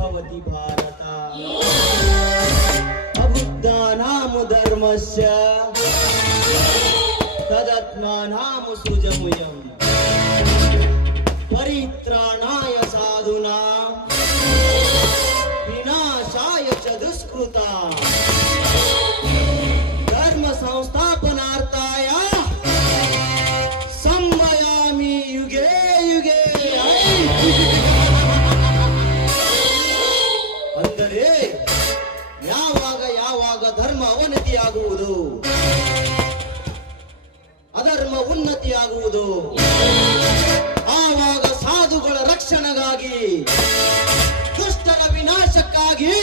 ಭವತಿ ಭಾರತ ಅಬುದ್ಧಾನಾಂ ಧರ್ಮಸ್ಯ ತದಾತ್ಮಾನಾಂ ಸುಜಮುಯಂ ಪರಿತ್ರಾಣಾಯ ಸಾಧುನಾಂ ವಿನಾಶಾಯ ಚ ದುಷ್ಕೃತಾಂ ಧರ್ಮ ಸಂಸ್ಥಾಪನಾರ್ಥಾಯ ಸಂಭಯಾಮಿ ಯುಗೇ ಯುಗೇ. ಅಂದರೆ ಯಾವಾಗ ಯಾವಾಗ ಧರ್ಮ ಅವನತಿಯಾಗುವುದು, ಅಧರ್ಮ ಉನ್ನತಿಯಾಗುವುದು, ಆವಾಗ ಸಾಧುಗಳ ರಕ್ಷಣೆಗಾಗಿ, ದುಷ್ಟರ ವಿನಾಶಕ್ಕಾಗಿ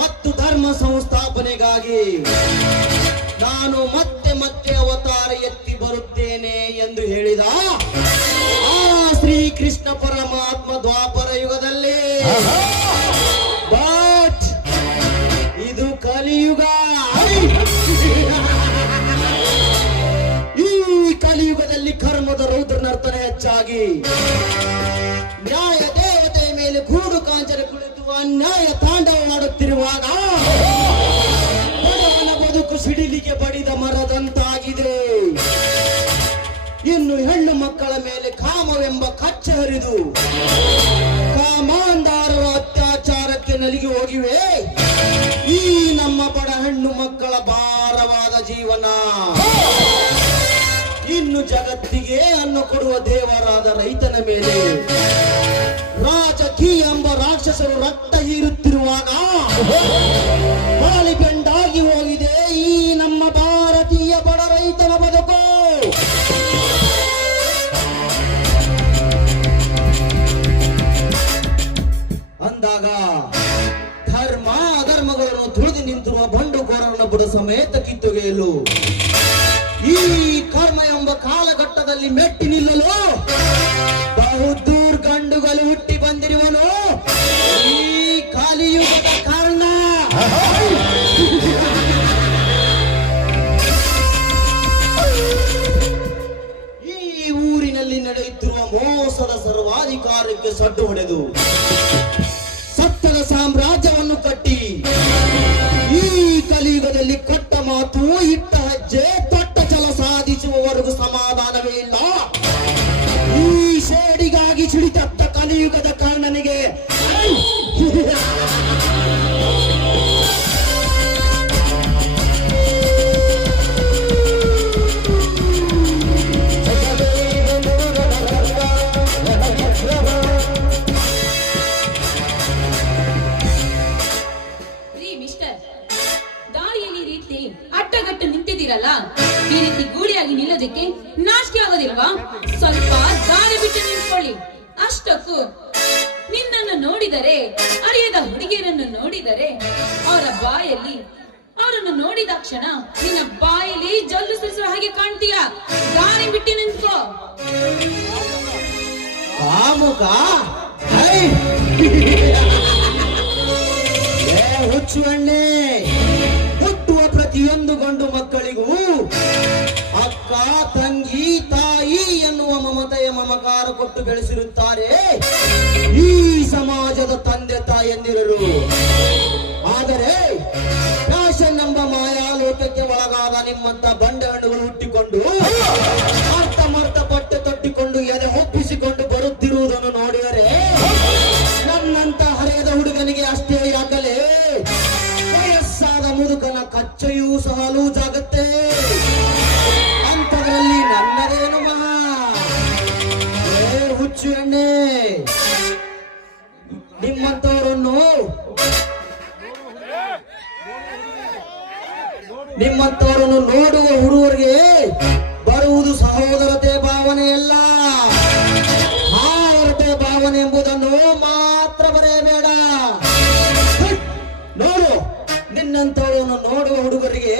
ಮತ್ತು ಧರ್ಮ ಸಂಸ್ಥಾಪನೆಗಾಗಿ ನಾನು ಮತ್ತೆ ಮತ್ತೆ ಅವತಾರ ಎತ್ತಿ ಬರುತ್ತೇನೆ ಎಂದು ಹೇಳಿದ ಆ ಶ್ರೀಕೃಷ್ಣ ಪರಮಾತ್ಮ ದ್ವಾಪರ ಯುಗದಲ್ಲಿ. ಬಟ್ ಇದು ಕಲಿಯುಗ. ಈ ಕಲಿಯುಗದಲ್ಲಿ ಕರ್ಮದ ರೌದ್ರ ನರ್ತನ ಹೆಚ್ಚಾಗಿ ನ್ಯಾಯ ದೇವತೆಯ ಮೇಲೆ ಗೂಡು ಕಾಂಚನ ಕುಳಿತು ಅನ್ಯಾಯ ತಾಂಡವ ಮಾಡುತ್ತಿರುವಾಗ ಬಡವನ ಬದುಕು ಸಿಡಿಲಿಗೆ ಬಡಿದ ಮರದಂತಾಗಿದೆ. ಇನ್ನು ಹೆಣ್ಣು ಮಕ್ಕಳ ಮೇಲೆ ಕಾಮವೆಂಬ ಕಚ್ಚೆ ಹರಿದು ಕಾಮಾಂಧಾರರ ಅತ್ಯಾಚಾರಕ್ಕೆ ನಲಿಗೆ ಹೋಗಿವೆ ಈ ನಮ್ಮ ಬಡ ಹೆಣ್ಣು ಮಕ್ಕಳ ಭಾರವಾದ ಜೀವನ. ಇನ್ನು ಜಗತ್ತಿಗೆ ಅನ್ನ ಕೊಡುವ ದೇವರಾದ ರೈತನ ಮೇಲೆ ರಾಜಕೀಯ ಎಂಬ ರಾಕ್ಷಸರು ರಕ್ತ ಹೀರುತ್ತಿರುವಾಗ ಬಾಳಿ ಬೆಂಡಾಗಿ ಹೋಗಿದೆ ಈ ನಮ್ಮ ಭಾರತೀಯ ಬಡ ರೈತನ ಬದುಕು. ಅಂದಾಗ ಧರ್ಮ ಅಧರ್ಮಗಳನ್ನು ತುಳಿದು ನಿಂತಿರುವ ಬಂಡುಕೋರರನ್ನು ಬುಡ ಸಮೇತ ಕಿತ್ತೊಗೆಯಲು ಈ ಕರ್ಮ ಎಂಬ ಕಾಲಘಟ್ಟದಲ್ಲಿ ಮೆಟ್ಟಿ ನಿಲ್ಲಲು ಬಹುದೂರ್ ಗಂಡುಗಳು ಹುಟ್ಟಿ ಬಂದಿರುವನು ಈ ಕಲಿಯುಗದ ಕಾರಣ. ಈ ಊರಿನಲ್ಲಿ ನಡೆಯುತ್ತಿರುವ ಮೋಸದ ಸರ್ವಾಧಿಕಾರಕ್ಕೆ ಸಡ್ಡು ಹೊಡೆದು ಸತ್ತದ ಸಾಮ್ರಾಜ್ಯವನ್ನು ಕಟ್ಟಿ ಈ ಕಲಿಯುಗದಲ್ಲಿ ಕೊಟ್ಟ ಮಾತು ಇಟ್ಟ ಹೆಜ್ಜೆ ತೊಟ್ಟ ಛಲ ಸಾಧಿಸುವವರೆಗೂ ಸಮಾಧಾನವೇ ಇಲ್ಲ. ಈ ಸೇಡಿಗಾಗಿ ಸಿಡಿತತ್ತ ಕಲಿಯುಗದ ಕಾರಣನಿಗೆ ಅಟ್ಟಗಟ್ಟು ನಿಂತಿದ್ದೀರಲ್ಲ, ಈ ರೀತಿ ಗೂಡಿಯಾಗಿ ನಿಲ್ಲೋದಕ್ಕೆ ನಾಚಿಕೆ ಆಗೋದಿಲ್ವಾ? ಸ್ವಲ್ಪ ದಾರಿ ಬಿಟ್ಟು ನಿಂತ್ಕೊಳ್ಳಿ. ಅಷ್ಟಕ್ಕೂ ನಿನ್ನನ್ನು ನೋಡಿದರೆ, ಅರಿಯದ ಹುಡುಗಿಯರನ್ನು ನೋಡಿದರೆ ಅವರನ್ನು ನೋಡಿದ ಕ್ಷಣ ನಿನ್ನ ಬಾಯಲ್ಲಿ ಜಲ್ಲು ಸುರಿಸುವ ಹಾಗೆ ಕಾಣ್ತೀಯ. ದಾರಿ ಬಿಟ್ಟು ನಿಂತ್ಕೋ. ಹುಚ್ಚು ಎಣ್ಣೆ ಹುಟ್ಟುವ ಪ್ರತಿಯೊಂದು ಗಂಡು ಮಕ್ಕಳಿಗೂ ಅಕ್ಕ, ತಂಗಿ, ತಾಯಿ ಎನ್ನುವ ಮಮತೆಯ ಮಮಕಾರ ಕೊಟ್ಟು ಬೆಳೆಸಿರುತ್ತಾರೆ ಈ ಸಮಾಜದ ತಂದೆ ತಾಯಂದಿರರು. ಆದರೆ ಫ್ಯಾಷನ್ ಎಂಬ ಮಾಯಾಲೋಕಕ್ಕೆ ಒಳಗಾದ ನಿಮ್ಮಂತ ಬಂಡೆ ಹಣ್ಣುಗಳು ಹುಟ್ಟಿಕೊಂಡು ಅರ್ಥ ಬಟ್ಟೆ ತೊಟ್ಟಿಕೊಂಡು ಎದೆ ಒಪ್ಪಿಸಿಕೊಂಡು ಬರುತ್ತಿರುವುದನ್ನು ನೋಡಿದರೆ ನನ್ನಂತ ಹರೆಯದ ಹುಡುಗನಿಗೆ ಅಷ್ಟೇ ಯಾಕಲೇ ವಯಸ್ಸಾದ ಮುದುಕನ ಕಚ್ಚೆಯೂ ಸಹ ಲೂಜಾಗುತ್ತೆ. ಅಂತದ್ರಲ್ಲಿ ನನ್ನದೇನು ಮಹಾ. ಹುಚ್ಚು ಎಣ್ಣೆ ನಿಮ್ಮಂತವರನ್ನು ನೋಡುವ ಹುಡುಗರಿಗೆ ಬರುವುದು ಸಹೋದರತೆ ಭಾವನೆಯಲ್ಲ, ಭಾವರತೆ ಭಾವನೆ ಎಂಬುದನ್ನು ಮಾತ್ರ ಬರೆಯಬೇಡ. ನೋಡು, ನಿನ್ನಂತವರನ್ನು ನೋಡುವ ಹುಡುಗರಿಗೆ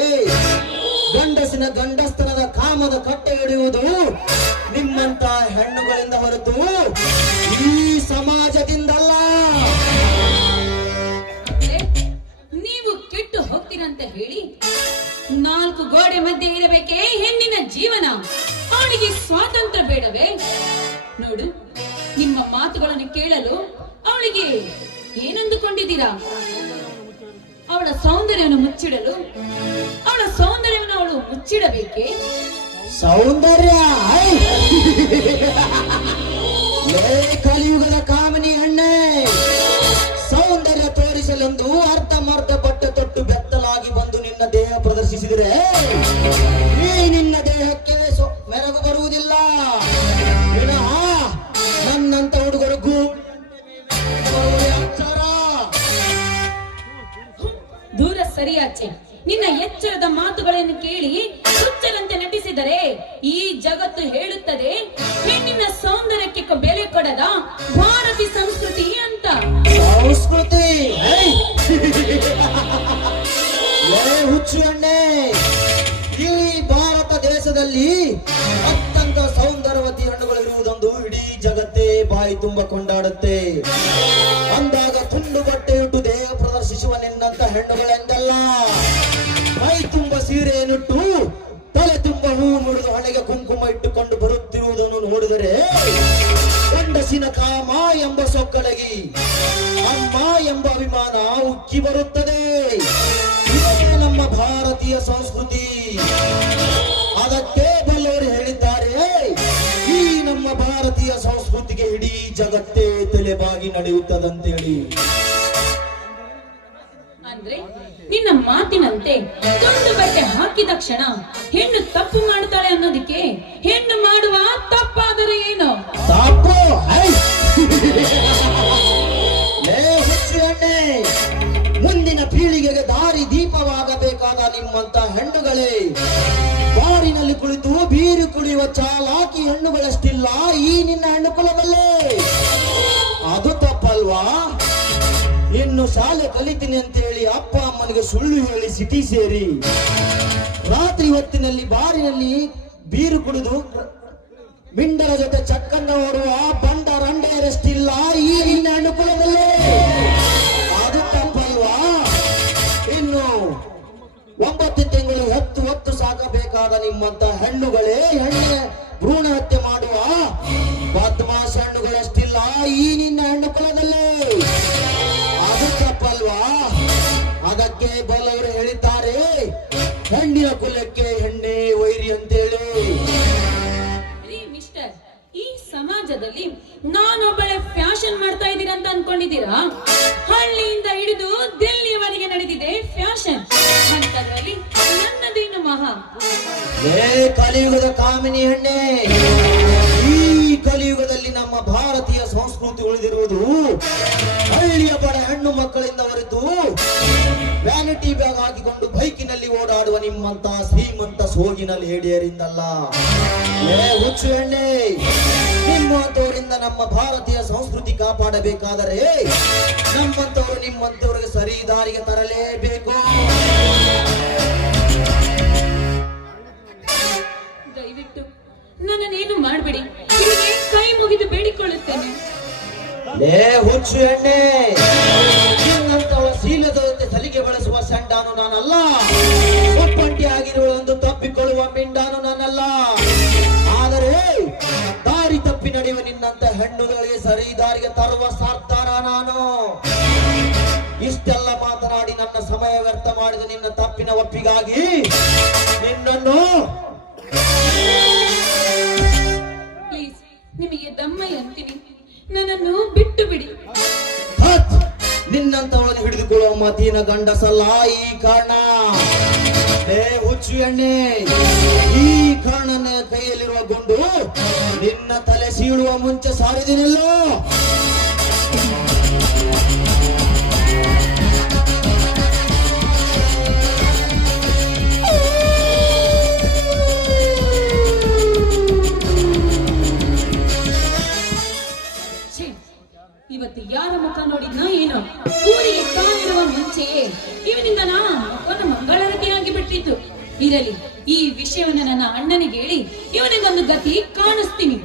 ಗಂಡಸಿನ ಗಂಡಸ್ತನದ ಕಾಮದ ಕಟ್ಟೆ ಹಿಡಿಯುವುದು ನಿಮ್ಮಂತ ಹೆಣ್ಣುಗಳಿಂದ ಹೊರತು ಈ ಸಮಾಜದಿಂದಲ್ಲ. ನೀವು ಕೆಟ್ಟು ಹೋಗ್ತೀರಂತ ಹೇಳಿ ನಾಲ್ಕು ಗೋಡೆ ಮಧ್ಯೆ ಇರಬೇಕೇ ಹೆಣ್ಣಿನ ಜೀವನ? ಅವಳಿಗೆ ಸ್ವಾತಂತ್ರ್ಯ ಬೇಡವೇ? ನೋಡು, ನಿಮ್ಮ ಮಾತುಗಳನ್ನು ಕೇಳಲು ಅವಳಿಗೆ ಅವಳಿಗೆ ಏನಂದುಕೊಂಡಿದ್ದೀರಾ? ಅವಳ ಸೌಂದರ್ಯವನ್ನು ಮುಚ್ಚಿಡಲು ಅವಳ ಸೌಂದರ್ಯವನ್ನು ಅವಳು ಮುಚ್ಚಿಡಬೇಕೆ? ಸೌಂದರ್ಯ ಐ! ಲೇ ಕಲಿಯುಗದ ಕಾಮಿನಿ ಹಣ್ಣೆ, ಸೌಂದರ್ಯ ತೋರಿಸಲೆಂದು ಅರ್ಧಮರ್ಧ ಬಟ್ಟೆ ತೊಟ್ಟು ಬೆತ್ತಲಾಗಿ ಬಂದು ನಿನ್ನ ದೇಹ ಪ್ರದರ್ಶಿಸಿದರೆ ಈ ನಿನ್ನ ದೇಹಕ್ಕೆ ಮೆರಗು ಬರುವುದಿಲ್ಲ. ವಿನಃ ನನ್ನಂತ ಹುಡುಗರು ದೂರ ಸರಿಯಾಚೆ. ನಿನ್ನ ಎಚ್ಚರದ ಮಾತುಗಳನ್ನು ಕೇಳಿ ಹುಚ್ಚರಂತೆ ನಟಿಸಿದರೆ ಈ ಜಗತ್ತು ಹೇಳುತ್ತದೆ ಹೆಣ್ಣಿನ ಸೌಂದರ್ಯಕ್ಕೆ ಬೆಲೆ ಕೊಡದ ಭಾರತೀಯ ಸಂಸ್ಕೃತಿ ಅಂತ. ಸಂಸ್ಕೃತಿ ಹುಚ್ಚು ಅಣ್ಣೆ, ಈ ಭಾರತ ದೇಶದಲ್ಲಿ ಅತ್ಯಂತ ಸೌಂದರ್ಯವತಿ ಹಣ್ಣುಗಳು ಇರುವುದೊಂದು ಇಡೀ ಜಗತ್ತೇ ಬಾಯಿ ತುಂಬ ಕೊಂಡಾಡುತ್ತೆ. ಅಂದಾಗ ತುಂಡು ಬಟ್ಟೆ ಇಟ್ಟು ದೇಹ ಪ್ರದರ್ಶಿಸುವ ನಿನ್ನಂತ ಹೆಣ್ಣುಗಳೆಂದಲ್ಲ, ಮೈ ತುಂಬ ಸೀರೆಯನ್ನಿಟ್ಟು ತಲೆ ತುಂಬ ಹೂ ಮುಡಿದು ಹಣೆಗೆ ಕುಂಕುಮ ಇಟ್ಟುಕೊಂಡು ಬರುತ್ತಿರುವುದನ್ನು ನೋಡಿದರೆ ಗಂಡಸಿನ ಕಾಮ ಎಂಬ ಸೊಕ್ಕಡಗಿ ಅಮ್ಮ ಎಂಬ ಅಭಿಮಾನ ಉಕ್ಕಿ ಬರುತ್ತದೆ. ಇದೇ ನಮ್ಮ ಭಾರತೀಯ ಸಂಸ್ಕೃತಿ. ಅದಕ್ಕೆ ಬಲ್ಲವರು ಹೇಳಿದ್ದಾರೆ, ಈ ನಮ್ಮ ಭಾರತೀಯ ಸಂಸ್ಕೃತಿಗೆ ಇಡೀ ಜಗತ್ತೇ ತಲೆಬಾಗಿ ನಡೆಯುತ್ತದಂತೇಳಿ. ಅಂದ್ರೆ ನಿನ್ನ ಮಾತಿನಂತೆ ತುಂಡು ಬಟ್ಟೆ ಹಾಕಿದ ಕ್ಷಣ ಹೆಣ್ಣು ತಪ್ಪು ಮಾಡ್ತಾಳೆ ಅನ್ನೋದಕ್ಕೆ ಹೆಣ್ಣು ಮಾಡುವ ತಪ್ಪಾದರೆ ಏನು? ತಪ್ಪು ಹುಚ್ಚು ಎಣ್ಣೆ, ಮುಂದಿನ ಪೀಳಿಗೆಗೆ ದಾರಿ ದೀಪವಾಗಬೇಕಾದ ನಿಮ್ಮಂತ ಹೆಣ್ಣುಗಳೇ ಬಾರಿನಲ್ಲಿ ಕುಳಿತು ಬೀರು ಕುಡಿಯುವ ಚಾಲಾಕಿ ಹೆಣ್ಣುಗಳಷ್ಟಿಲ್ಲ ಈ ನಿನ್ನ ಹೆಣ್ಣು ಕುಲದಲ್ಲೇ. ಅದು ತಪ್ಪಲ್ವಾ? ಇನ್ನು ಶಾಲೆ ಕಲಿತೀನಿ ಅಂತ ಹೇಳಿ ಅಪ್ಪ ಅಮ್ಮನಿಗೆ ಸುಳ್ಳು ಹೇಳಿ ಸಿಟಿ ಸೇರಿ ರಾತ್ರಿ ಹೊತ್ತಿನಲ್ಲಿ ಬಾರಿನಲ್ಲಿ ಬೀರು ಕುಡಿದು ಮಿಂಡರ ಜೊತೆ ಚಕ್ಕನ್ನ ಓಡುವ ಬಂಡ ರಂಡೆಯರಷ್ಟಿಲ್ಲ ಈ ನಿನ್ನ ಹೆಣ್ಣು ಕುಲದಲ್ಲೇ. ಅದು ತಪ್ಪಲ್ವಾ? ಇನ್ನು 9 ತಿಂಗಳು ಹೊತ್ತು ಸಾಕಬೇಕಾದ ನಿಮ್ಮಂತ ಹೆಣ್ಣುಗಳೇ ಹೆಣ್ಣೆ ಭ್ರೂಣ ಹತ್ಯೆ ಮಾಡುವ ಬದ್ಮಾಶ ಹೆಣ್ಣುಗಳಷ್ಟಿಲ್ಲ ಈ ನಿನ್ನ ಹೆಣ್ಣು ಕುಲದಲ್ಲೇ. ಅದು ತಪ್ಪಲ್ವಾ? ಅದಕ್ಕೆ ಬಲವರು ಹೇಳಿದ್ದಾರೆ, ಹೆಣ್ಣಿನ ಕುಲಕ್ಕೆ ಹೆಣ್ಣೆ ವೈರಿ ಅಂತೇಳಿ. ಮಿಸ್ಟರ್, ಈ ಸಮಾಜದಲ್ಲಿ ನಾನೊಬ್ಬಳೆ ಫ್ಯಾಷನ್ ಮಾಡ್ತಾ ಇದ್ದೀರಾ ಅಂತ ಅನ್ಕೊಂಡಿದ್ದೀರಾ? ಹಳ್ಳಿಯಿಂದ ಹಿಡಿದು ದಿಲ್ಲಿಯವರೆಗೆ ನಡೆದಿದೆ ಫ್ಯಾಷನ್. ಅಂತದ್ರಲ್ಲಿ ನನ್ನದೇನು ಮಹಾ? ಕಲಿಯುಗದ ಕಾಮಿನಿ ಹೆಣ್ಣೆ, ಈ ಕಲಿಯುಗದಲ್ಲಿ ನಮ್ಮ ಭಾರತೀಯ ಸಂಸ್ಕೃತಿ ಉಳಿದಿರುವುದು ಹಳ್ಳಿಯ ಬಡ ಹೆಣ್ಣು ಮಕ್ಕಳಿಂದ ಹೊರತು ವ್ಯಾನಿಟಿ ಬ್ಯಾಗ್ ಹಾಕಿಕೊಂಡು ಬೈಕಿನಲ್ಲಿ ಓಡಾಡುವ ನಿಮ್ಮಂತ ಶ್ರೀಮಂತ ಸೋಗಿನಲ್ಲಿ ಹೇಡಿಯರಿಂದಲ್ಲ. ಹುಚ್ಚು ಹೆಣ್ಣೆ, ನಿಮ್ಮಂತವರಿಂದ ನಮ್ಮ ಭಾರತೀಯ ಸಂಸ್ಕೃತಿ ಕಾಪಾಡಬೇಕಾದರೆ ನಮ್ಮಂತವರು ನಿಮ್ಮಂತವರಿಗೆ ಸರಿ ದಾರಿಗೆ ತರಲೇಬೇಕು. ದಯವಿಟ್ಟು ನನ್ನನ್ನೇನು ಮಾಡಬೇಡಿ, ನಿಮಗೆ ಕೈ ಮುಗಿದು ಬೇಡಿಕೊಳ್ಳುತ್ತೇನೆ. ಹುಚ್ಚು ಎಣ್ಣೆ, ನಿನ್ನಂತವ ಶೀಲದ ಜೊತೆ ಸಲಿಗೆ ಬಳಸುವ ಸಂಡಾನು ನಾನಲ್ಲ, ಒಪ್ಪಂಟಿ ಆಗಿರುವ ಒಂದು ತಪ್ಪಿಕೊಳ್ಳುವ ಮಿಂಡಾನು ನಾನಲ್ಲ. ಆದರೆ ದಾರಿ ತಪ್ಪಿ ನಡೆಯುವ ನಿನ್ನಂತ ಹೆಣ್ಣುಗಳಿಗೆ ಸರಿ ದಾರಿಗೆ ತರುವ ಸಾರ್ತಾರ ನಾನು. ಇಷ್ಟೆಲ್ಲ ಮಾತನಾಡಿ ನನ್ನ ಸಮಯ ವ್ಯರ್ಥ ಮಾಡಿದ ನಿನ್ನ ತಪ್ಪಿನ ಒಪ್ಪಿಗಾಗಿ ನಿನ್ನನ್ನು ಪ್ಲೀಸ್, ನಿಮಗೆ ದಮ್ಮಯ್ಯ ಅಂತೀನಿ, ನನ್ನನ್ನು ಬಿಟ್ಟು ಬಿಡಿ. ನಿನ್ನಂತವಳನ್ನು ಹಿಡಿದುಕೊಳ್ಳುವ ಮತೀನ ಗಂಡಸಲ್ಲ ಈ ಕಾರಣ. ಹುಚ್ಚು ಎಣ್ಣೆ, ಈ ಕಾರಣನ ಕೈಯಲ್ಲಿರುವ ಗುಂಡು ನಿನ್ನ ತಲೆ ಸೀಳುವ ಮುಂಚೆ ಸಾರಿದಿನಿಲ್ಲೋ. ಇವತ್ತು ಯಾರ ಮುಖ ನೋಡಿದ್ನ ಏನೋ, ಊರಿಗೆ ಕಾಲಿರುವ ಮುಂಚೆಯೇ ಇವನಿಂದ ಒಂದು ಮಂಗಳಾರತಿಯಾಗಿ ಬಿಟ್ಟಿತ್ತು. ಇರಲಿ, ಈ ವಿಷಯವನ್ನು ನನ್ನ ಅಣ್ಣನಿಗೆ ಹೇಳಿ ಇವನಿಗೊಂದು ಗತಿ ಕಾಣಿಸ್ತೀನಿ.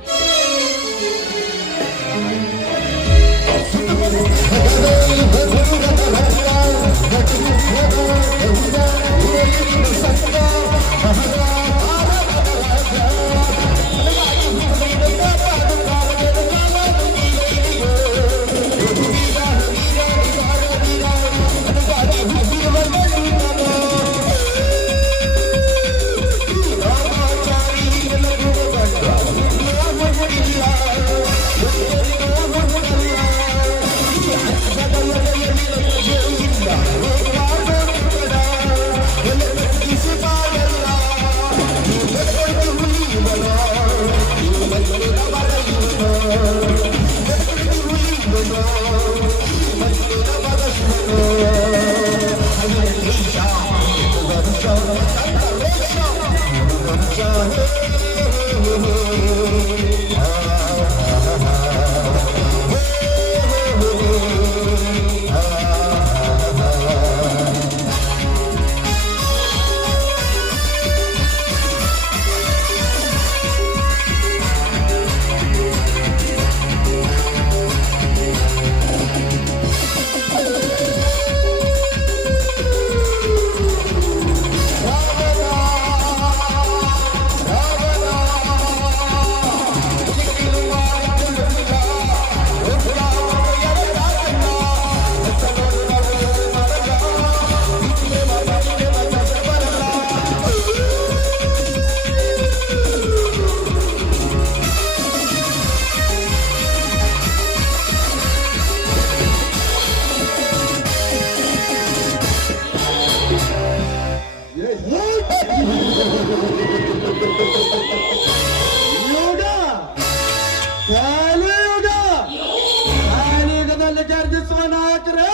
ಕಲಿಯುಗದಲ್ಲಿ ಗರ್ಜಿಸುವ ನಾಯಕರೇ,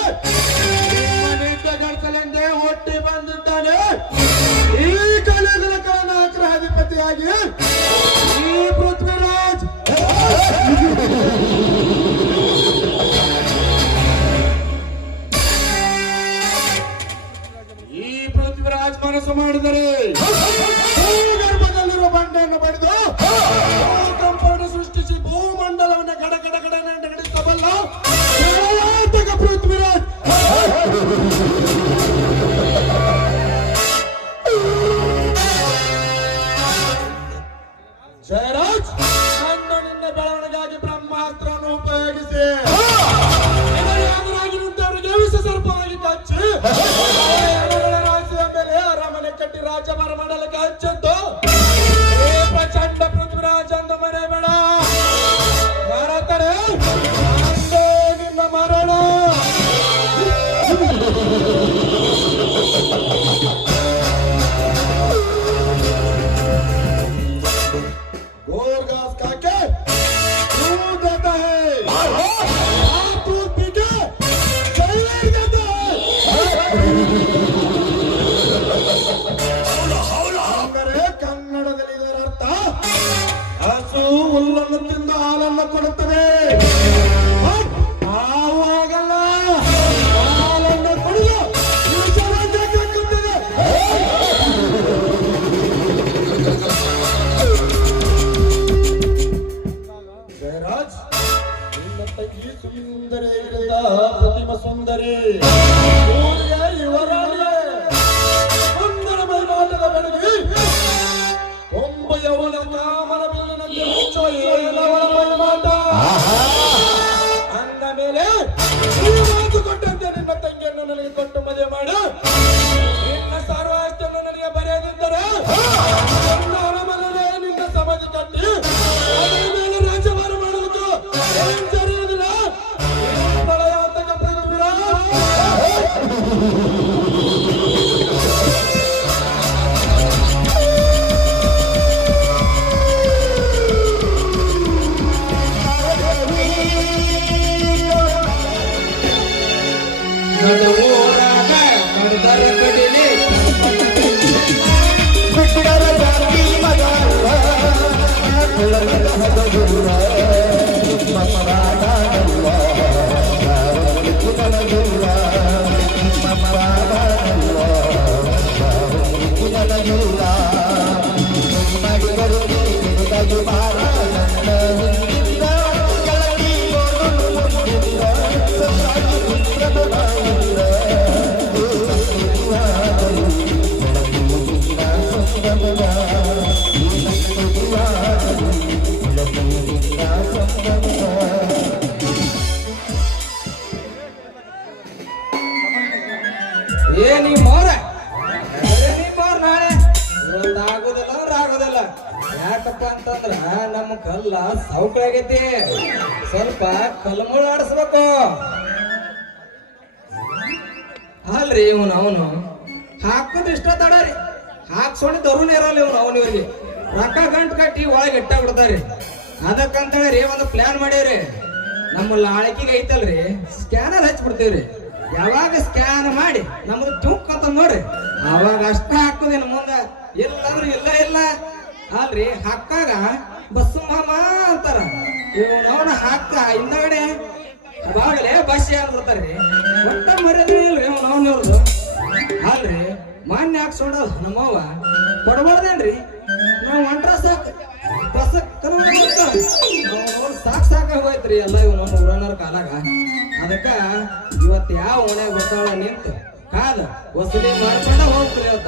ಗಳಿಸಲೆಂದೇ ಒಟ್ಟಿ ಬಂದಿದ್ದಾನೆ. ಈ ಕಲಿಯುಗದ ನಾಯಕರ ಅಧಿಪತಿಯಾಗಿ ಈ ಪೃಥ್ವಿರಾಜ್ ಮನಸ್ಸು ಮಾಡಿದರೆ ಗರ್ಭದಲ್ಲಿರುವ ಬಂಡೆಯನ್ನು ಬಡಿದು ಕಂಪನ್ನು ಸೃಷ್ಟಿಸಿ ಭೂಮಂಡಲವನ್ನು ಗಡ ಗಡ ಗಡ ನಡೆಸಬಲ್ಲ ಪೃಥ್ವಿರಾಜ್. ಜಯರಾಜ್, ನನ್ನ ನಿನ್ನ ಬೆಳವಣಿಗೆಗಾಗಿ ಬ್ರಹ್ಮಾಸ್ತ್ರವನ್ನು ಉಪಯೋಗಿಸಿ ಎದುರಾಗಿ ನಿಂತವರಿಗೆ ವಿಷ ಸರ್ಪವಾಗಿ ಕಚ್ಚಿ ರಾಶಿಯ ಮೇಲೆ ಅರಮನೆ ಕಟ್ಟಿ ರಾಜ್ಯಭಾರ ಮಾಡಲಿಕ್ಕೆ ಹಚ್ಚದ್ದು ಈ ಪ್ರಚಂಡ ಪೃಥ್ವಿರಾಜ್ ಅಂದ ಮರೆಬೇಡ. ಭಾರತರೇ ಅಂದೇ ನಿನ್ನ ಮರಣ. गोरगास काके तू देता है, तू पीके जय देता है. ಕನ್ನಡದಲ್ಲಿ ಇದರ ಅರ್ಥ ಹಸು ಹುಲ್ಲನ್ನು ತಿಂದು ಹಾಲನ್ನು ಕೊಡುತ್ತದೆ, ಹಾವು ಆಗಲ್ಲ, ಹಾಲನ್ನು ಕುಡಿದು ವಿಷರಾಜ್ಯಕ್ಕೆ ಹಾಕುತ್ತದೆ. ಜಯರಾಜ್, ನಿನ್ನ ತಂಗಿ ಸುಂದರಿಯಿಂದ ಪ್ರತಿಮ ಸುಂದರಿ, ಊರಿಗೆ ಯುವರಾಣಿ, ಸುಂದರ ಮೈಮಾಟದ ಬೆಳಗಿ, ಕೊಂಬ ಯವನ ಕಾಮನ ಬಿಲ್ಲಿನಂತೆ ಮುಚ್ಚುವ ಏಲವಳ ಮೈಮಾಟ ಅಂದ ಮೇಲೆ ಈ ಮಾತು ಕೊಟ್ಟಂತೆ ನಿನ್ನ ತಂಗಿಯನ್ನು ನನಗೆ ಕೊಟ್ಟು ಮದುವೆ ಮಾಡು. ನಿನ್ನ ಸರ್ವಾಸ್ತಿಯನ್ನು ನನಗೆ ಬರೆಯದಿದ್ದರೆ ನನ್ನ ಅರಮನೆ ನಿನ್ನ ಸಮಾಧಿ ಕಟ್ಟಿ ಅದರ ಮೇಲೆ ರಾಜ್ಯಭಾರ ಮಾಡುವುದು ಸರಿಯುವುದಿಲ್ಲ. ಪ್ರಳಯಾಂತಕ ಪೃಥ್ವಿರಾಜ್. ನಡುವೂರಾಗ ನಡೆದರ ಕಡಿಲೆ ಬಿಟ್ಟರ ಜಾತಿ ಮಗ ಏನಿ ಮೋರ ನಾಳೆ ಇವತ್ತಾಗೋದಿಲ್ಲ ಅಂದ್ರೆ ಆಗೋದಿಲ್ಲ. ಯಾಕಪ್ಪ ಅಂತಂದ್ರ ನಮ್ಮ ಕಲ್ಲ ಸೌಕಳಾಗೈತಿ, ಸ್ವಲ್ಪ ಕಲ್ಮುಳ ಆಡಿಸ್ಬೇಕು. ಅಲ್ರಿ ಅವನು ಹಾಕೋದ್ ಇಷ್ಟ ತಡರಿ, ಹಾಕ್ಸೋಣಿ ದರುನ್ ಇರಲ್ಲ ಅವನಿವ್ರಿಗೆ ರೊಕ್ಕ ಗಂಟು ಕಟ್ಟಿ ಒಳಗೆ ಇಟ್ಟ ಬಿಡ್ತಾರಿ. ಅದಕ್ಕಂತೇಳಿ ಒಂದು ಪ್ಲಾನ್ ಮಾಡ್ಯಾರಿ. ನಮ್ಮ ಲಾಳಕಿಗೆ ಐತಲ್ರಿ ಸ್ಕ್ಯಾನರ್ ಹಚ್ಬಿಡ್ತೀವ್ರಿ. ಯಾವಾಗ ಸ್ಕ್ಯಾನ್ ಮಾಡಿ ನಮ್ದು ತುಕ್ ಅಂತ ನೋಡ್ರಿ ಅವಾಗ ಅಷ್ಟ ಹಾಕೋದೇನು ಮುಂದ ಎಲ್ಲಾದ್ರೂ ಇಲ್ಲ ಅಲ್ರಿ ಹಾಕಾಗ ಬಸ್ಸು ಮಾಮ ಅಂತಾರ. ಇವನವನ ಹಾಕ ಹಿಂದಗಡೆ ಅವಾಗಲೇ ಬಸ್ ಅಂದ್ಬಿಡ್ತಾರ್ರಿ. ಒಟ್ಟ ಮರ್ಯಾದೆ ಇಲ್ರಿ ಇವನವ್ನವ್ರದು ಅಲ್ರಿ. ಮಾನ್ಯ ಹಾಕ್ಸೋಡಲ್ಲ ನಮ್ಮವ್ವ ಕೊಡ್ಬಾರ್ದೇನ್ರಿ. ನಾವು ಹೊಂಟ್ರ ಸಾಕು ಬಸ್ ಸಾಕಾಗಿ ಹೋಯ್ತ್ರಿ ಎಲ್ಲ ಇವ್ ನಮ್ಮ ಊರನ್ನವ್ರ ಕಾಲಾಗ. ಅದಕ್ಕ ಇವತ್ತು ಯಾವ ಓಣ್ಯಾಗ ಬರ್ತಾಳ ನಿಂತು ಕಾದ ವಸೂಲಿ ಮಾಡ್ಕೊಂಡ ಹೋಗ್ತೀರಿ ಅವತ್ತ.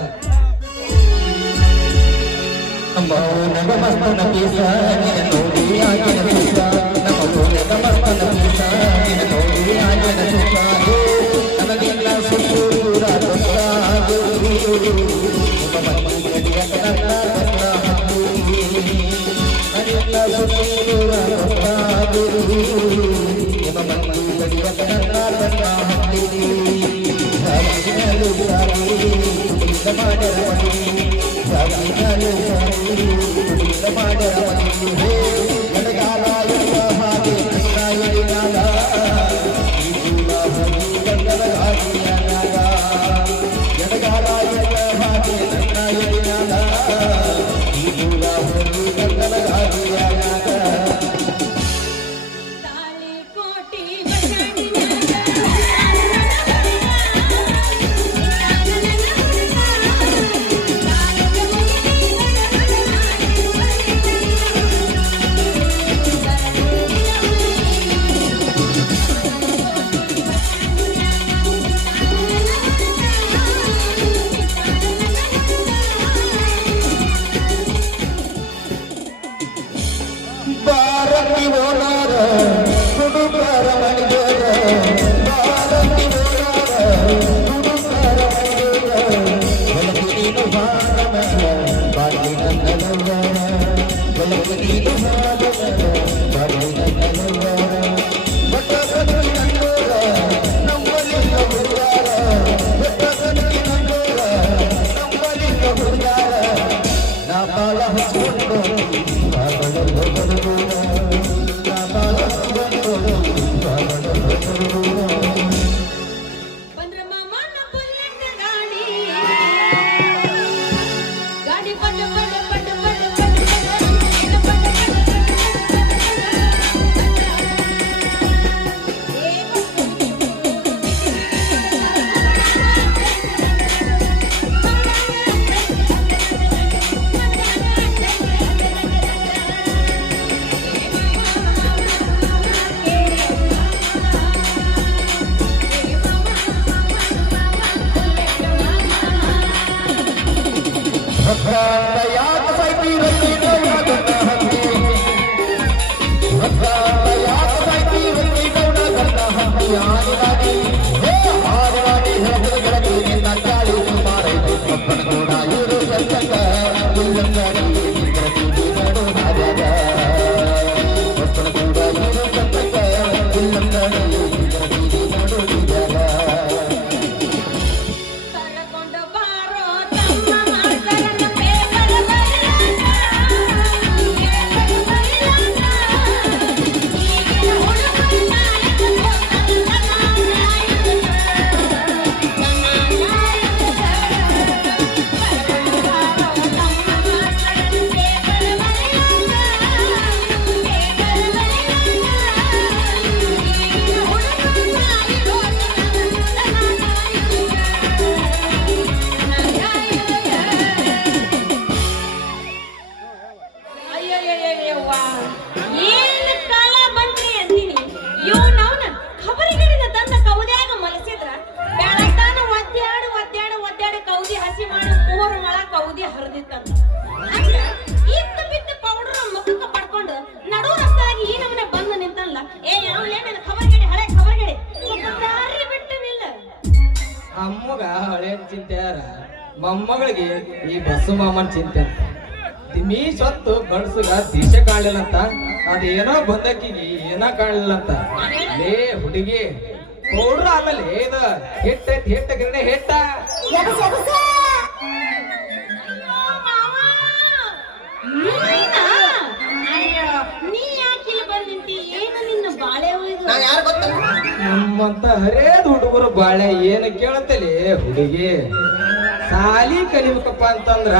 ಅಮ್ಮಗ ಹಳೆ ಚಿಂತೆ ಯಾರ ಮೊಮ್ಮಗಳಿಗೆ ಈ ಬಸ್ಸು ಮಾಮನ್ ಚಿಂತೆ ಅಂತ. ಮೀ ಸೊತ್ತು ಗಂಡಸಗ ದಿಶ ಕಾಣಲಿಲ್ಲ ಅಂತ ಅದೇನೋ ಬಂದಕ್ಕಿಗೆ ಏನೋ ಕಾಣಲಿಲ್ಲ ಅಂತ. ಲೇ ಹುಡುಗಿ ಪೌಡ್ರ ಆಮೇಲೆ ಇದು ಹಿಟ್ಟ ಗಿರಣೆ ಹಿಟ್ಟ ನೀ ಯಾಕೆ ಬಂದಿಂತಿ? ಏನು ನಿನ್ನ ಬಾಳೆ ನಾ ಯಾರು ಗೊತ್ತ? ನಮ್ಮಂತ ಹರೇದ್ ಹುಡುಗರು ಬಾಳೆ ಏನ್ ಕೇಳತ್ತಲಿ ಹುಡುಗಿ ಸಾಲಿ ಕಲಿಬೇಕಪ್ಪ ಅಂತಂದ್ರ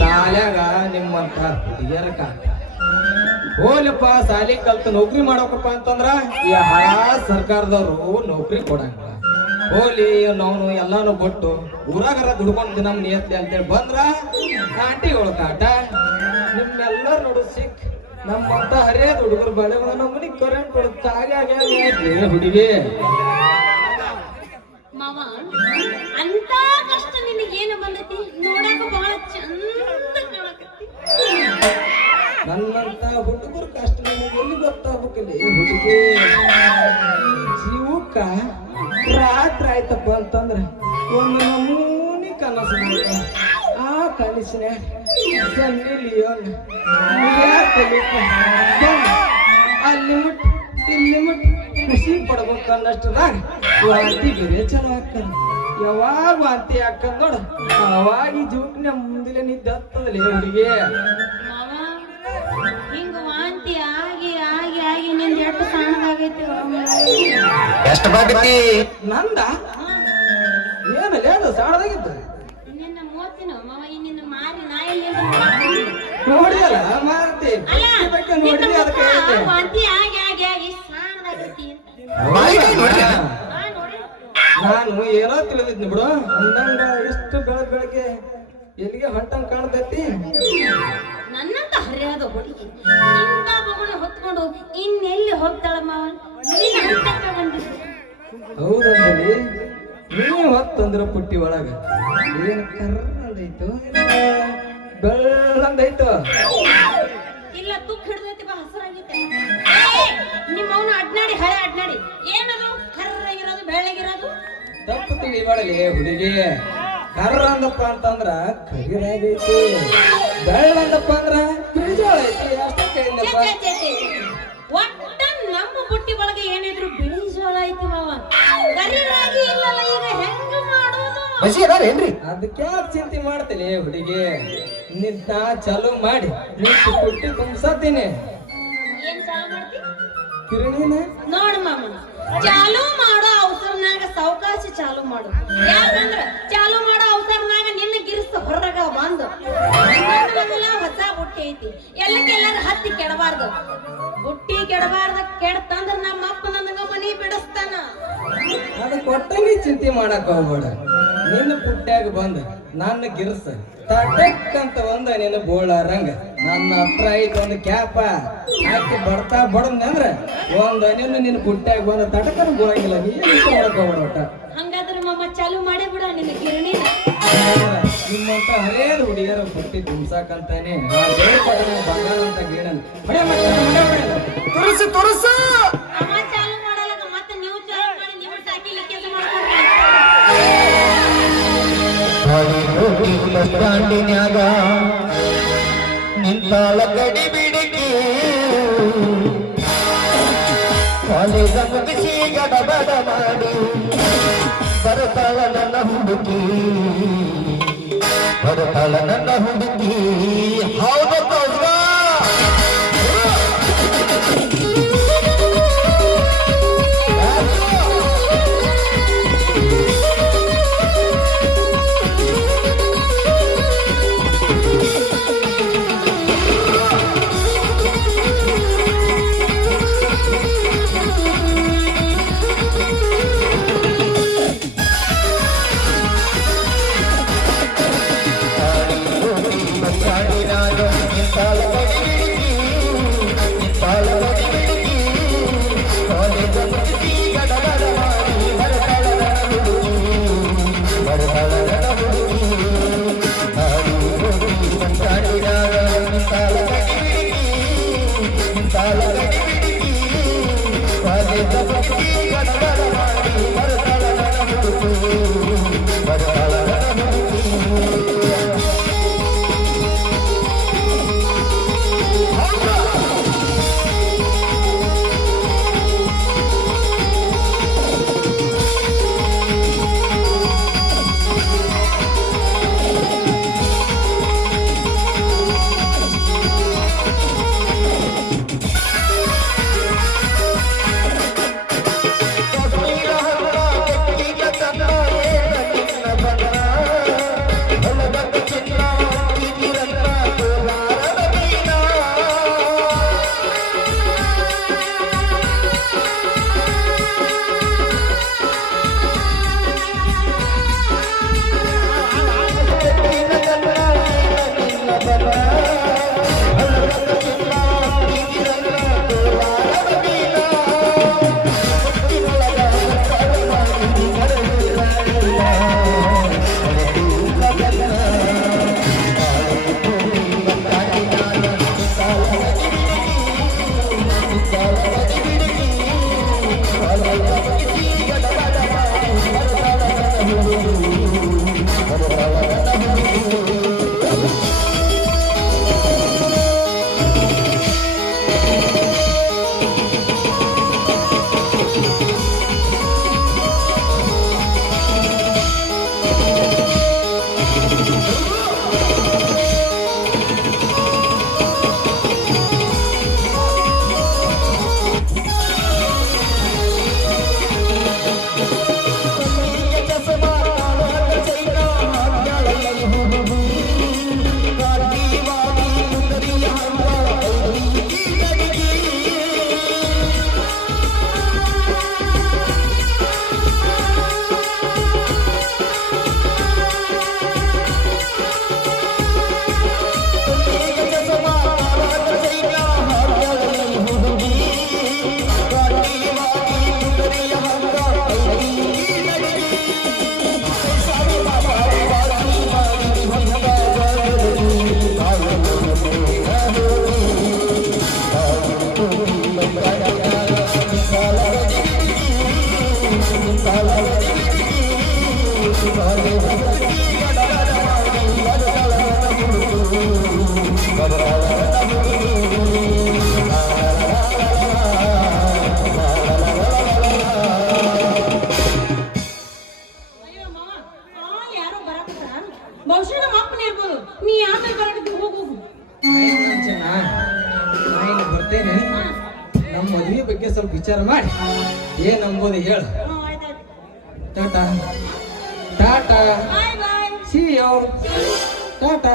ಸಾಲ್ಯಾಗ ನಿಮ್ಮಂತ ಹುಡುಗಿಯರ ಕಾಟ. ಹೋಲಪ್ಪ ಸಾಲಿ ಕಲ್ತು ನೌಕರಿ ಮಾಡ್ಬೇಕಪ್ಪ ಅಂತಂದ್ರ ಈ ಹಳ ಸರ್ಕಾರದವ್ರು ನೌಕರಿ ಕೊಡಂಗಿಲ್ಲ. ಹೋಲಿ ನಾವು ಎಲ್ಲಾನು ಕೊಟ್ಟು ಊರಾಗರ ದುಡ್ಕೊಂಡ್ ದಿನ ನಿಯತ್ಲಿ ಅಂತೇಳಿ ಬಂದ್ರ ಆಂಟಿಗಳು ಕಾಟ. ನಿಮ್ಮೆಲ್ಲರ ನೋಡು ಸಿಕ್ ನಮ್ಮಂತ ಹರಿಯದ ಹುಡುಗರು ಬಳೆ ನಮ್ಮನಿ ಕರೆಂಟ್ ಕೊಡುತ್ತ ಹುಡುಗಿ. ಮಾವ ಅಂತ ಕಷ್ಟ ನಿನಗೇನು ಬಂದೈತಿ ನೋಡಕ ಬಹಳ ಚಂದ ಕಾಣಕತ್ತಿ. ನನ್ನಂತ ಹುಡುಗರು ಕಷ್ಟ ನಿಮಗೆ ಎಲ್ಲಿ ಗೊತ್ತಾಗ್ಬೇಕಲ್ಲಿ ಹುಡುಗಿ. ಜೀವಕ್ಕ ರಾತ್ರಿ ಆಯ್ತಪ್ಪ ಅಂತಂದ್ರೆ ಒಂದು ನಮೂನಿ ಕನಸು ಮಾಡ್ತಾವ. ಆ ಕನಸಿನ ಸನ್ನಿ ಲಿಯೋನ್ ಅಲ್ಲಿ ಮುಟ್ ಇಲ್ಲಿ ಮುಟ್ ಖುಷಿ ಪಡ್ಬೇಕು ಅನ್ನಷ್ಟದಾಗ ವಾಂತಿ ಬೇರೆ ಚಲೋ ಹಾಕಂದ. ಯಾವಾಗ ವಾಂತಿ ಹಾಕಂದ್ ನೋಡ ಅವಾಗ ಈ ಜೀವಕ್ಕೆ ನಮ್ದಿಲ್ಲ ನಿದ್ದೆ ಹತ್ತದಲ್ಲ ಹುಡುಗಿ. ಮಾವ ಹಿಂಗ ವಾಂತಿ ಆಗಿ ಆಗಿ ಆಗಿ ನಿಂದ ಎಷ್ಟು ಸಣ್ಣದಾಗೈತಿ. ಎಷ್ಟು ಬಾಕಿ ನಂದ ಏನಲ್ಲ ಅದು ಸಾಣದಾಗಿತ್ತು ನಿನ್ನ ಮೂವತ್ತಿನ ಮಾವ ನಿನ್ನ ಮಾರಿ ನಾಯಲ್ಲಿ ನೋಡಿಯಲ್ಲ ಮಾರುತಿ ಅಲ್ಲ ಬಗ್ಗೆ ನೋಡಿದ್ರಿ ಅದಕ್ಕೆ ಹೇಳ್ತೆ. ವಾಂತಿ ಆಗಿ ಆಗಿ ಆಗಿ ಸಣ್ಣದಾಗೈತಿ ಅಂತ. ನೋಡಿ ನಾನು ಏನೋ ತಿಳಿದಿದ್ನಿ ಬಿಡು ಅಂದಂಗ ಎಷ್ಟು ಬೆಳಗ್ಗೆ ಎಲ್ಲಿಗೆ ಹೊಂಟಂಗ್ ಕಾಣ್ತೈತಿ. ನನ್ನಂತ ಹರಿಯಾದ ಹುಡುಗಿ ಇಂಥ ಮಗನ ಹೊತ್ಕೊಂಡು ಇನ್ನೆಲ್ಲಿ ಹೋಗ್ತಾಳ ಮಾವ? ನಿನ್ನ ಹಂತಕ್ಕ ಬಂದಿದ್ದು. ಹೌದಲ್ಲಿ ನೀವು ಹೊತ್ತಂದ್ರ ಪುಟ್ಟಿ ಒಳಗ ಏನ್ ಕರ್ರಂದೈತು ಬೆಳ್ಳಂದೈತು. ಇಲ್ಲ ತುಕ್ ಹಿಡ್ದೈತಿ ಬಾ ಹಸರಾಗೈತೆ. ನಿಮ್ಮ ಅವನ ಅಡ್ನಾಡಿ ಹಳೆ ಅಡ್ನಾಡಿ ಏನದು ಕರ್ರಾಗಿರೋದು ಬೆಳ್ಳಗಿರೋದು? ತಪ್ಪು ತಿಳಿಬಾಳಲಿ ಹುಡುಗಿ. ಕರ್ರ ಅಂದಪ್ಪ ಅಂತಂದ್ರ ಕರಿರಾಗೈತಿ, ಬೆಳ್ಳಂದಪ್ಪ ಅಂದ್ರ ಬಿಳಿಜೋಳ ಐತಿ ಅಷ್ಟಕ್ಕೆ ಇಲ್ಲಪ್ಪ. ಒಟ್ಟ ನಮ್ಮ ಬುಟ್ಟಿ ಒಳಗೆ ಏನಿದ್ರು ಬಿಳಿ ಜೋಳ ಐತಿ ಮಾವ. ಕರಿರಾಗಿ ಇಲ್ಲಲ್ಲ, ಈಗ ಹೆಂಗ ಮಾಡೋದು? ಏನ್ರಿ? ಅದಕ್ಕೆ ಚಿಂತೆ ಮಾಡ್ತೀನಿ ಹುಡುಗಿ. ನಿಂತ ಚಾಲು ಮಾಡಿ ನಿಂತು ಪುಟ್ಟಿ ತುಂಬಸತ್ತೀನಿ. ಏನ್ ಚಾಲು ಮಾಡ್ತಿ? ಕಿರಣಿನ ನೋಡ್ ಮಾಮ, ಚಾಲು ಮಾಡೋ ಅವಸರನಾಗ ಸಾವಕಾಶ ಚಾಲು ಮಾಡು. ಯಾಕಂದ್ರ ಚಾಲು ಮಾಡೋ ಅವಸರನಾಗ ನಿನ್ನ ಗಿರಿಸ್ತ ಹೊರಗ ಬಂದು ಮೊದಲ ಹೊಸ ಬುಟ್ಟಿ ಐತಿ, ಎಲ್ಲಕ್ಕೆಲ್ಲಾರ ಹತ್ತಿ ಕೆಡಬಾರ್ದು. ಬುಟ್ಟಿ ಕೆಡಬಾರ್ದ, ಕೆಡ್ತಂದ್ರ ನಮ್ಮ ಅಪ್ಪ ನನಗ ಮನಿ ಬಿಡಿಸ್ತಾನ. ಅದಕ್ಕೆ ಒಟ್ಟಂಗಿ ಚಿಂತೆ ಮಾಡಕ್ ಹೋಗ್ಬೇಡ. ನಿನ್ನ ಪುಟ್ಟ್ಯಾಗ ಬಂದ ನನ್ನ ಗಿರ್ಸ ತಟಕ್ಕಂತ ಒಂದ ನಿನ್ನ ಬೋಳಾರಂಗ ನನ್ನ ಹತ್ರ ಐತಿ ಒಂದು ಕ್ಯಾಪ ಹಾಕಿ ಬಡ್ತಾ ಬಡಂದ್ರ ಒಂದ್ ನಿನ್ನ ಪುಟ್ಟ್ಯಾಗ ಬಂದ ತಟಕನ ಬೋಳಂಗಿಲ್ಲ. ನೀನ್ ಮಾಡಕ್ ಹೋಗ್ಬೇಡ ಒಟ್ಟ. ಹಂಗಾದ್ರೆ ಮಾಮ ಚಾಲು ಮಾಡೇ ಬಿಡ ನಿನ್ನ ಗಿರಣಿ. ನಿಮ್ಮಂತ ಹರೇದ ಹುಡುಗಿಯರ ಪುಟ್ಟಿ ತುಂಬಸಾಕಂತಾನೆ ಬಂಗಾರ ಅಂತ ಗೀಡನ್ ತುರುಸು ತುರುಸು ಅಮ್ಮ ಚಾಲು ಮಾಡಲ್ಲ, ಮತ್ತೆ ನೀವು ಚಾಲು ಮಾಡಿ ನೀವು ಸಾಕಿ ಕೆಲಸ ಮಾಡ್ಕೊಂಡ್ರಿ. ದಾಂಡಿನ್ಯಾಗ ನಿಂತಾಳ ಗಡಿ ಬಿಡಿಗಿ ಕಾಲೇಜ ಮುಗಿಸಿ ಗಡಬಡ ಮಾಡಿ ಬರ್ತಾಳ ನನ್ನ ಹುಡುಗಿ, ಬರ್ತಾಳ ನನ್ನ ಹುಡುಗಿ. ಹೌದು ಕೌಸ ಕಾಲ ಅಯ್ಯೋ ಮಾವ, ಯಾರೋ ಬರಾಕತ್ತಾರ. ಬಹುಶಃ ನಮ್ಮ ಅಪ್ಪನೇ ಇರ್ಬೋದು. ನೀ ಆಮೇಲೆ ಬರಾಕತ್ತಿ, ಹೋಗು ಹೋಗು. ನಾನು ಬರ್ತೇನೆ. ನಮ್ಮ ಮದುವೆ ಬಗ್ಗೆ ಸ್ವಲ್ಪ ವಿಚಾರ ಮಾಡಿ ಏನ್ ನಂಬೋದು ಹೇಳು. ಆಯ್ತಾಯ್ತು. Tata tata bye bye. See you tata.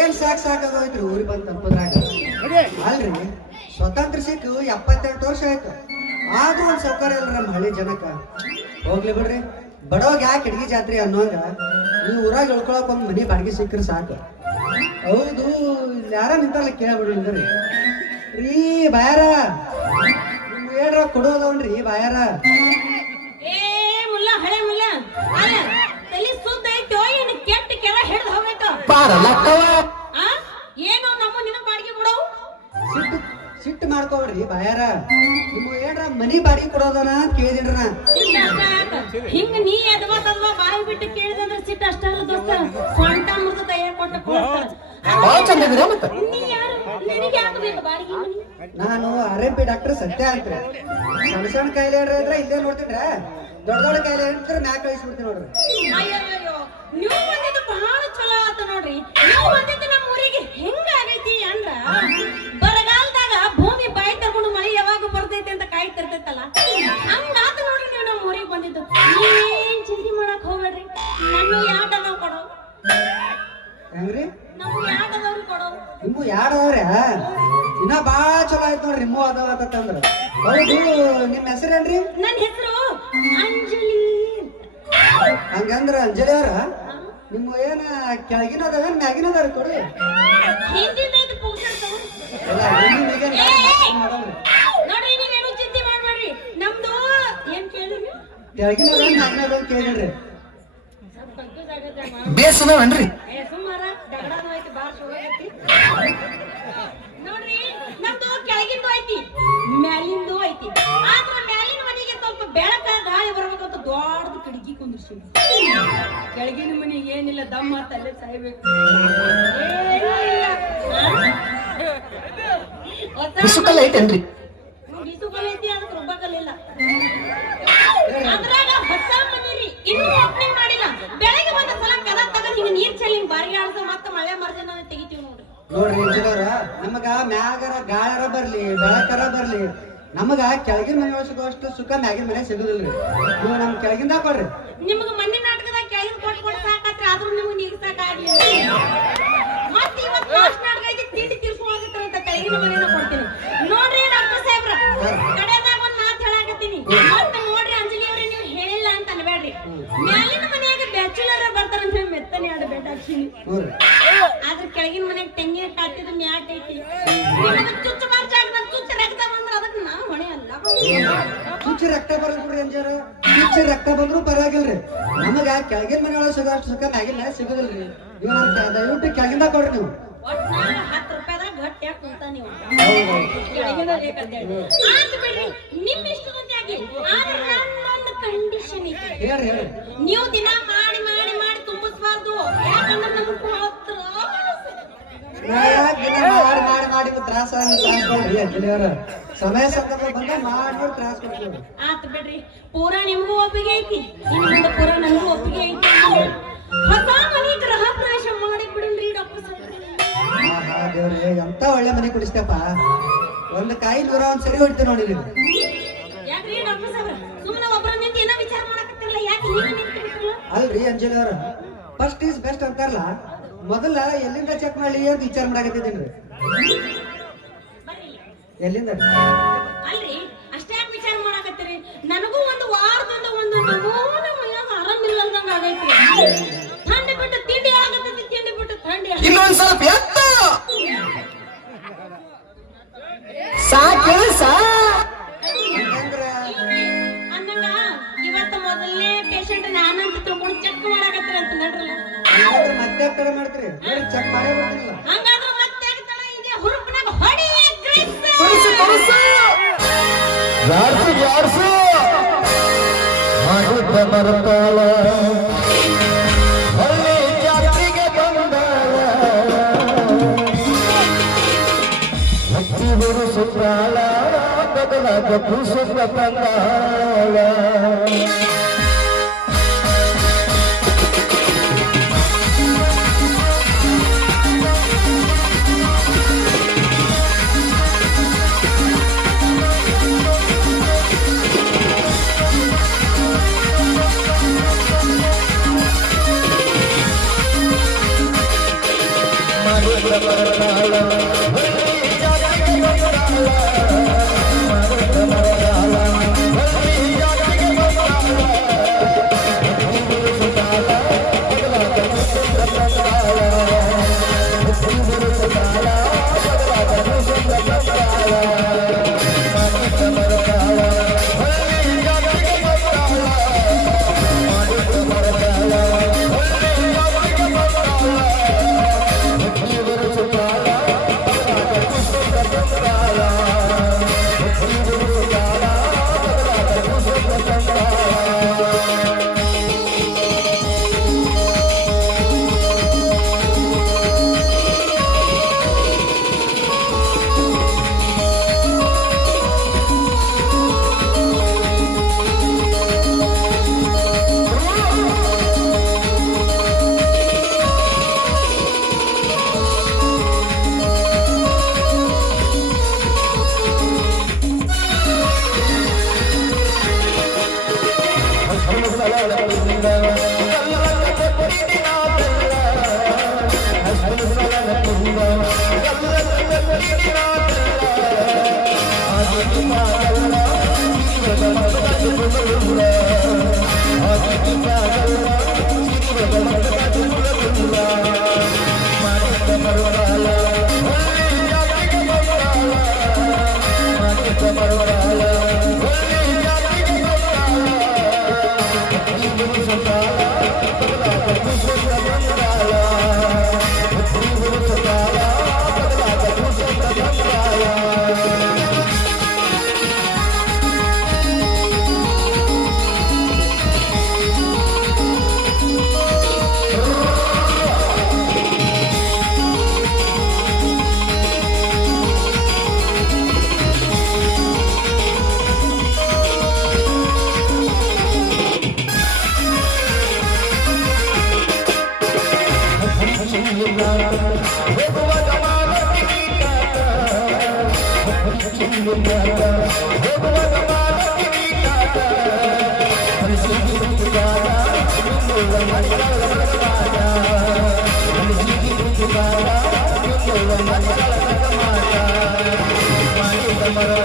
ಏನ್ ಸಾಕಾಗೋಯ್ತ್ರಿ ಊರಿಗೆ ಬಂದ್ ತಪ್ಪದ್ರಾಗ. ಅಲ್ರಿ ಸ್ವತಂತ್ರ ಸಿಕ್ಕು 78 ವರ್ಷ ಆಯ್ತು. ಆದ್ರೂ ಒಂದ್ ಸೌಕರ್ಯ ಇಲ್ರಿ ನಮ್ಮ ಹಳ್ಳಿ ಜನಕ್ಕ. ಹೋಗ್ಲಿ ಬಿಡ್ರಿ, ಬಡವಾಗ ಯಾಕೆ ಹಿಡ್ಗಿ ಜಾತ್ರೆ ಅನ್ನೋಂಗ ಈ ಊರಾಗ ಇಳ್ಕೊಳಕ್ ಒಂದ್ ಮನಿ ಬಾಡಿಗೆ ಸಿಕ್ಕ್ರಿ ಸಾಕು. ಹೌದು, ಇಲ್ಲಿ ಯಾರ ನಿಂತಲ್ಲ ಕೇಳ್ಬಿಡ್ರಿ. ರೀ ಬಾಯಾರ, ನಿಮ್ಗೆ ಹೇಳ್ರ ಕೊಡೋದವನ್ರಿ ಬಾಯಾರ. ಏ ಮುಲ್ಲ, ಹಳೆ ಮುಲ್ಲ, ಅಲ್ಲ ತಲೆ ಸುದ್ದ ಐತೋ ಏನು ಕೆಟ್ಟ ಕೆಲ ಹಿಡ್ದು ಹೋಗ್ಬೇಕು. ಆ ಏನೋ ನಮ್ಮ ನಿನ್ನ ಬಾಡಿಗೆ ಕೊಡವು. ಸಿಟ್ಟು ಮಾಡ್ಕೋಬ್ರಿ ಬಾಯಾರ. ನಿಮ್ಗೆ ಹೇಳ್ರ ಮನಿ ಬಾಡಿಗೆ ಕೊಡೋದನ ಅಂತ ಕೇಳಿದಿನ್ರಿ ನಾ. ಸಿಟ್ಟ ಅಷ್ಟ ಯಾಕ? ಹಿಂಗ ನೀ ಎದವಾ ತದ್ವಾ ಬಾಯಿ ಬಿಟ್ಟು ಕೇಳಿದಂದ್ರೆ ಸಿಟ್ಟ ಅಷ್ಟ ಅಲ್ಲ ದೋಸ್ತ. ಸ್ವಂತ ಮುರಿದು ತಯಾರು ಕೊಟ್ಟ ನೀ ಯಾರು? ನಿನಗೆ ಯಾಕೆ ಬೇಕು ಬಾಡಿಗೆ ಮನಿ? ನಾನು RMP ಡಾಕ್ಟರ್ ಸತ್ಯ ಅಂತ್ರಿ. ಸಣ್ಣ ಸಣ್ಣ ಕಾಯಿಲೆ ಇದ್ರೆ ಇಲ್ಲೇ ನೋಡ್ತಿದ್ರ, ದೊಡ್ಡ ದೊಡ್ಡ ಕಾಯಿಲೆ ಇದ್ರೆ ಮ್ಯಾಕ್ ಕಳಿಸ್ಬಿಡ್ತೀನಿ ನೋಡ್ರಿ. ಅಯ್ಯೋ, ನೀವು ಬಂದಿದ್ದು ಬಹಳ ಚಲೋ ಆತ ನೋಡ್ರಿ. ನೀವು ಬಂದಿದ್ದು ನಮ್ಮ ಊರಿಗೆ ಹೆಂಗಾಗೈತಿ ಅಂದ್ರ, ಬರಗಾಲದಾಗ ಭೂಮಿ ಬಾಯಿ ತರ್ಕೊಂಡು ಮಳೆ ಯಾವಾಗ ಬರ್ತೈತಿ ಅಂತ ಕಾಯ್ತಿರ್ತೈತಲ್ಲ, ಹಂಗಾತ ನೋಡ್ರಿ ನೀವು ನಮ್ಮ ಊರಿಗೆ ಬಂದಿದ್ದು. ಏನ್ ಚಿಂತೆ ಮಾಡಕ್ ಹೋಗ್ಬೇಡ್ರಿ, ನನ್ನ ಯಾವ್ದವ ಕೊಡೋ. ಹೆಂಗ್ರಿ? ನಮ್ಮ ಯಾವ್ದವ್ರು ಕೊಡೋ. ನಿಮ್ಮು ಯಾರವ್ರ ಇನ್ನ ಬಾಳ ಚಲೋ ಆಯ್ತು ನೋಡ್ರಿ. ನಿಮ್ಮು ಅದಾವತ್ತಂದ್ರ. ಹೌದು, ನಿಮ್ ಹೆಸರೇನ್ರಿ? ನನ್ನ ಹೆಸರು ಅಂಜಲಿ. ಹಂಗಂದ್ರ ಅಂಜಲಿ ಅವ್ರ ನಿಮ್ಮ ಏನ ಕೆಳಗಿನ ಅದಾವೇನ್ ಮ್ಯಾಗಿನ ಅದಾವ್ರಿ? ಕೊಡ್ರಿ. ಹಿಂದಿನ ಐದು ಪೂಜಾರ್ತಾವ. ಎಲ್ಲ ಹಿಂದಿನ ಈಗಿನ ಮಾಡವ್ರಿ. ನೋಡ್ರಿ, ನೀವೇನು ಚಿಂತೆ ಮಾಡ್ಬೇಡ್ರಿ. ನಮ್ದು ಏನ್ ಕೇಳಿದ್ರಿ? ಕೆಳಗಿನ ಅದಾವ ಮ್ಯಾಗಿನ ಅದಾವ ಕೇಳಿದ್ರಿ. ಬೇಸದವನ್ರಿ. ಸುಮಾರ ದಗಡಾನು ಐತಿ, ಬಾಳ ಚಲೋ ಐತಿ. ನೋಡ್ರಿ, ನಮ್ದು ಕೆಳಗಿಂದು ಐತಿ, ಮ್ಯಾಲಿಂದು ಐತಿ. ಆದ್ರ ಮ್ಯಾಲಿನ ಮನೆಗೆ ಸ್ವಲ್ಪ ಬೆಳಕ ಗಾಳಿ ಬರ್ಬೇಕಂತ ದೊಡ್ಡದು ಕಿಟಕಿ ಕುಂದ್ರಿಸಿ. ಕೆಳಗಿನ ಮನೆಗೆ ಏನಿಲ್ಲ, ದಮ್ಮ ತಲೆ ಸಾಯ್ಬೇಕು. ಬಿಸುಕಲ್ಲ ಐತೇನ್ರಿ? ಬಿಸುಕಲ್ಲ ಐತಿ, ಅದಕ್ಕೆ ರುಬ್ಬಕಲ್ಲಿಲ್ಲ. ಅದ್ರಾಗ ಹೊಸ ಮನಿ ರೀ, ಇನ್ನೂ ಓಪನಿಂಗ್ ಮಾಡಿಲ್ಲ. ಬೆಳಗ್ಗೆ ಬಂದ ಸಲ ಕದ ತಗದ್ ಹಿಂಗ ನೀರ್ ಚೆಲ್ಲಿ ಬಾರಿಗೆ ಆಡ್ಸ, ಮತ್ತ ಮಳೆ ಮರ್ದಿನ ತೆಗಿತೀವಿ ನೋಡ್ರಿ. ನೋಡ್ರಿ ಇಂಜಿನವ್ರ, ನಮಗ ಮ್ಯಾಗರ ಗಾಳರ ಬರ್ಲಿ ಬೆಳಕರ ಬರ್ಲಿ, ನಮಗ ಕೆಳಗಿನ ಮನೆ ಒಳಸಿಗೋಷ್ಟು ಸುಖ ಮ್ಯಾಗಿನ ಮನೆ ಸಿಗುದಿಲ್ರಿ. ನೀವು ನಮ್ ಕೆಳಗಿಂದ ಕೊಡ್ರಿ. ನಿಮ್ಗ ಮನೆ ನಾಟಕದಾಗ ಕೆಳಗಿನ ಕೊಟ್ಟು ಸಾಕತ್ರಿ, ಆದ್ರೂ ನಿಮ್ಗೆ ನೀರ್ ಸಾಕಾಗ್ಲಿಲ್ಲ. ಮತ್ತ ಇವತ್ತು ಲಾಸ್ಟ್ ನಾಟಕ ಐತಿ, ತಿಂಡಿ ತಿರ್ಸ್ಕೊಳಕತ್ತಾರ ಅಂತ ಕೆಳಗಿನ ಮನೆನ ಕೊಡ್ತೀನಿ. ನೋಡ್ರಿ ಡಾಕ್ಟರ್ ಸಾಹೇಬ್ರ, ಕಡೆದಾಗ ಒಂದ್ ಮಾತು ಹೇಳಾಕತ್ತೀನಿ. ಮತ್ತ ನೋಡ್ರಿ ಅಂಜಲಿ ಅವ್ರೆ, ನೀವು ಹೇಳಿಲ್ಲ ಅಂತ ಅನ್ಬೇಡ್ರಿ. ಮ್ಯಾಲಿನ ಮನೆಯಾಗ ಬ್ಯಾಚುಲರ್ ಬರ್ತಾರಂತ ಹೇಳಿ ಮೆತ್ತನೆ ಆಡ ಬೆಡ್ ಹಾಕ್ಸಿನಿ. ಆದ್ರ ಕೆಳಗಿನ ಮನೆಯಾಗ ತೆಂಗಿನ ಕಾತಿದ ಮ್ಯಾಟ್ ಐತಿ. ಚುಚ್ಚು ಮಾರ್ಚಾಗ ಚುಚ್ಚು ರಕ್ತ ಬಂದ್ರ ಅದಕ್ಕೆ ನಾವು ಹೊಣೆ ಅಲ್ಲ. ಚುಚ್ಚಿ ರಕ್ತ ಬರಲ್ರಿ ಅಂಜಾರ. ಚುಚ್ಚಿ ರಕ್ತ ಬಂದ್ರು ಪರವಾಗಿಲ್ರಿ. ನಮಗ ಕೆಳಗಿನ ಮನೆ ಒಳಗೆ ಸಿಗೋಷ್ಟು ಸುಖ ಮ್ಯಾಗಿನ ಮನೆ ಸಿಗುದಿಲ್ರಿ. ನೀವು ನಮ್ ದಯವಿಟ್ಟು ಕೆಳಗಿಂದ ಕೊಡ್ರಿ. ನೀವು ಒಟ್ನಾಗ 10 ರೂಪಾಯಿದಾಗ ಗಟ್ಟ ಕಟ್ಟ್ಯಾಕ ಕುಂತ ನೀವು ಕೆಳಗಿನ ರೇಖಂತೇಳಿ ಆತ್ ಬಿಡ್ರಿ ನಿಮ್ ಇಷ್ಟದಂತೆ ಆಗಿ ಆದ್ರೆ ನನ್ನೊಂದು ಕಂಡೀಷನ್ ಐತಿ ಹೇಳ್ರಿ ಹೇಳ್ರಿ ನೀವು ದಿನ ಮಾಡಿ ಮಾಡಿ ಮಾಡಿ ತುಂಬಿಸ್ಬಾರ್ದು ಯಾಕಂದ್ರೆ ನಮ್ಗೆ ಹತ್ರ ಮಾಡಿ ಮಾಡಿ ಮಾಡಿ ತ್ರಾಸ ಕೊಡ್ರಿ ಅಂಜಲಿಯವ್ರ ಸಮಯ ಸಂದರ್ಭ ಬಂದ ಮಾಡಿ ತ್ರಾಸ ಕೊಡ್ತೀವಿ ಆತ್ ಬಿಡ್ರಿ ಪೂರಾ ನಿಮ್ಗೂ ಒಪ್ಪಿಗೆ ಐತಿ ಇನ್ನು ಮುಂದೆ ಪೂರಾ ನನಗೂ ಒಪ್ಪಿಗೆ ಐತಿ ಹೊಸ ಮನಿ ಗೃಹ ಪ್ರವೇಶ ಮಾಡಿ ಬಿಡ್ರಿ ಡಾಕ್ಟರ್ ಸಾಹೇಬ್ರೆ ದೇವ್ರಿ ಎಂತ ಒಳ್ಳೆ ಮನೆ ಕುಡಿಸ್ತಪ್ಪ ಒಂದ್ ಕಾಯಿ 101 ಸರಿ ಹೊಡಿತೀವಿ ನೋಡಿ ನೀವು ಯಾಕ್ರಿ ಡಾಕ್ಟರ್ ಸಾಹೇಬ್ರೆ ಸುಮ್ಮನೆ ಒಬ್ರ ನಿಂತು ಏನೋ ವಿಚಾರ ಮಾಡಕತ್ತಿರಲ್ಲ ಯಾಕೆ ನೀನು ನಿಂತು ಬಿಟ್ರಲ್ಲ ಅಲ್ರಿ ಅಂಜಲಿ ಅವ್ರ ಫಸ್ಟ್ ಈಸ್ ಬೆಸ್ಟ್ ಅಂತಾರಲ್ಲ ಮೊದಲ ಎಲ್ಲಿಂದ ಚೆಕ್ ಮಾಡ್ಲಿ ಅಂತ ವಿಚಾರ ಮಾಡಕತ್ತಿದ್ದೀನಿ ಎಲ್ಲಿಂದ ಅಲ್ರಿ ಅಷ್ಟೇ ಯಾಕೆ ವಿಚಾರ ಮಾಡಕತ್ತೀರಿ ನನಗೂ ಒಂದು ವಾರದಿಂದ ಒಂದು ನಮೂನ ಮೈಯಾಗ ಆರಾಮಿಲ್ಲದಂಗ ಆಗೈತಿ ಥಂಡಿ ಬಿಟ್ಟು ತಿಂಡಿ ಆಗತ್ತೈತಿ ತಿಂಡಿ ಬಿಟ್ಟು ಥಂಡಿ ಇನ್ನೊಂದ್ ಸ್ವಲ್ಪ ಎತ್ತ ಸಾಕು ಹೆಂಗ್ರ ಅಂದಂಗ ಇವತ್ತು ಮೊದಲನೇ ಪೇಷಂಟ್ ನಾನಂತ ತಿಳ್ಕೊಂಡು ಚೆಕ್ ಮಾಡಕತ್ತೀರ ಅಂತ ನಡ್ರಲ್ಲ ಹಂಗಾದ್ರೆ ಮತ್ತೆ ಕಡೆ ಮಾಡ್ತೀರಿ ನೋಡಿ ಚೆಕ್ ಮಾಡೇ ಬರ್ತಿಲ್ಲ ಹಂಗಾದ್ರೆ ಮತ್ತೆ ಆಗ್ತಾನ ಇದೆ ಹುರುಪ್ನಾಗ ಹೊಡಿ ಗ್ರೀಸ್ ಯಾರ್ಸು ಮಾಡುತ್ತ ಬರುತ್ತಾಳ ಹೊಳ್ಳಿ ಜಾತ್ರೆಗೆ ಬಂದಾಳ ಹತ್ತಿ ಬರುಸುತ್ತಾಳ ಬದಲಾಗ ಪುಸುತ್ತ ತಂದಾಳ Mara